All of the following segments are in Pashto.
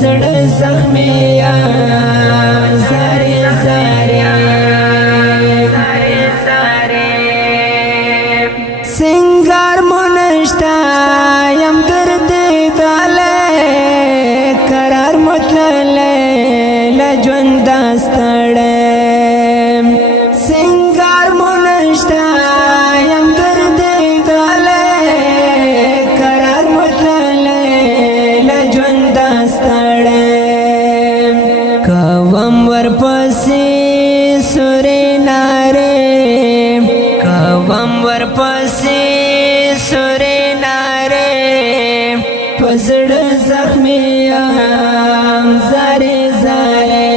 پزړه زخمي یا زاري زاري سنگار منشتا یم درد داله قرار مطلله لجوند داستړه سنگار منشتا یم درد داله قرار مطلله لجوند داستړه کوم ورپسې سورې ناره کوم ورپسې سورې ناره پزړه زخمي یم زاري زاري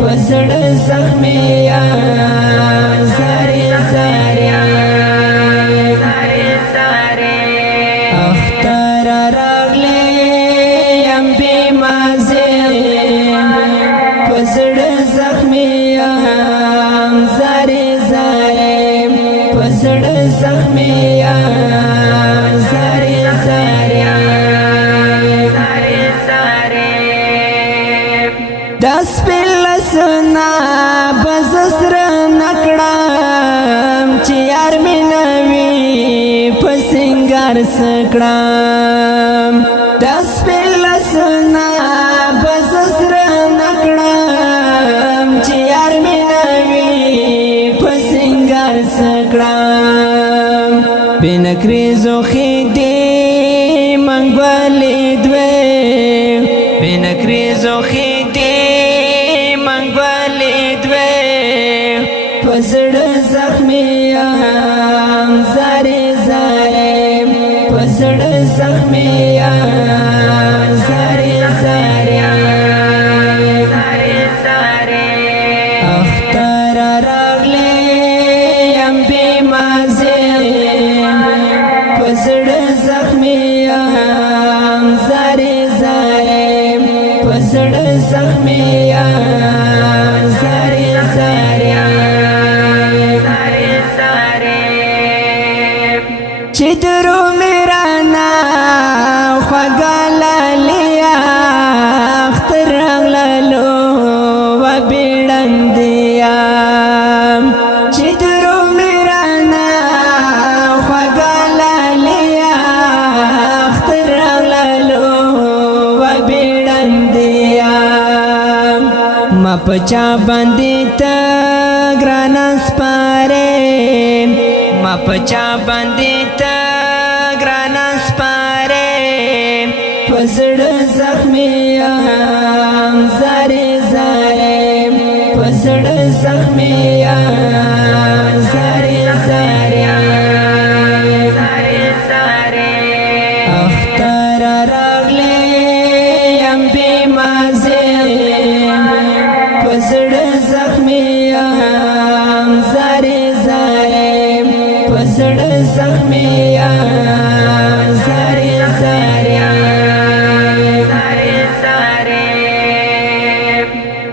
پزړه زخمي یم زاري زاري اختر راغلی یم بې مازې پزړه زخمي یم زاري زاري پزړه زخمي یم زاري زاري داس پلسنا بزسر نکړم چې یار مې نوي په سنگار سکړم داس پلسنا بزسر نکړم چې یار مې نوي په سنگار سکړم بنکري زوخي دې منګولې دوی بنکري زوخي پزړه زخمي یم زاري زاري پزړه زخمي یم زاري زاري اختر راغلی یم بې مازې پزړه زخمي یم زاري زاري پزړه زخمي یم زاري زاري چې درو میرانا خوګاله لیا اختر راغلو و بیړندیا چې درو میرانا خوګاله لیا اختر راغلو و بیړندیا ما پچا باندې ته ګران سپاره ما پچا باندې ته ګران سپاره پزړه زخمي یم زاري زاري پزړه زخمي یم زاري زاري اختر راغلی یم بې مازې پزړه زخمي یم زاري زاري پزړه زخمي یم زاري زاري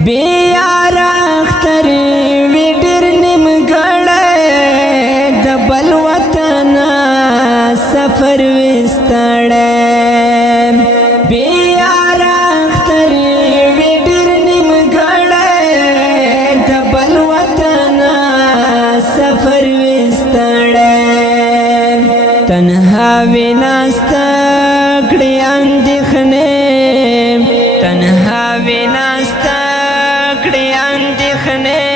بې یاره اختر وي ډېر نیمګړی د بل وطن سفر وي ستړی بې یاره اختر وي ډېر نیمګړی د بل وطن سفر وي تنها ویناستا کړي اندېښنې تنها ویناستا کړي اندېښنې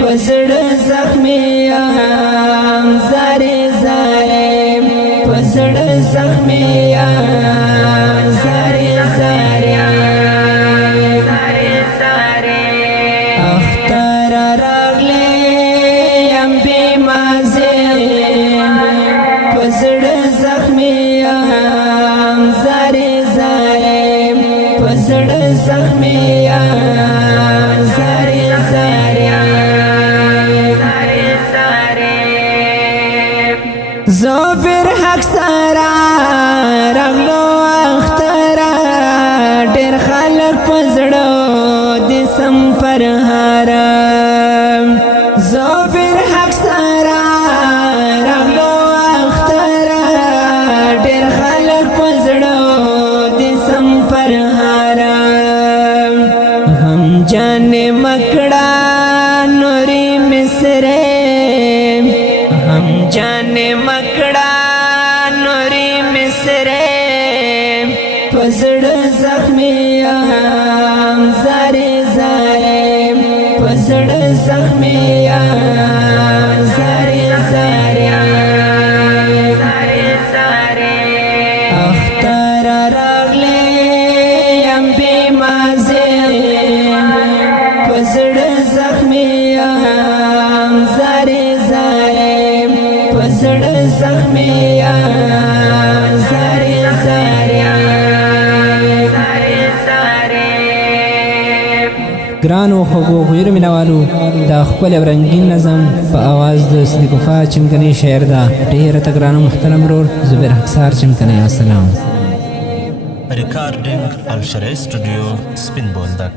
پزړه زخمي یم زاري زاري پزړه زخمي یم زاري زاري اختر راغلی یم بې مازې پزړه زخمي یم زاري زاري پزړه زخمي یم زاري زاري زوبر حق سارا راغلو اختر ډېر خلک پزړه د سم پر هارم زوبر حق سارا راغلو اختر ډېر خلک پزړه د سم پر هارم پزړ زخمی یم زارې زارې پزړ زخمی یم زارې زارې اختر راغلی یم بې مازې پزړ زخمی یم زارې زارې پزړ زخمی یم زارې زارې ګرانو خوږو غویرو مینوالو دا ښکلی او رنګین نظم په اواز د صدیق وفا چمکني شعر ده ډېره ته ګرانو محترم ورور زبیر حقسار چمکني السلام ریکارډینګ الشرعي سټوډیو سپین بولدک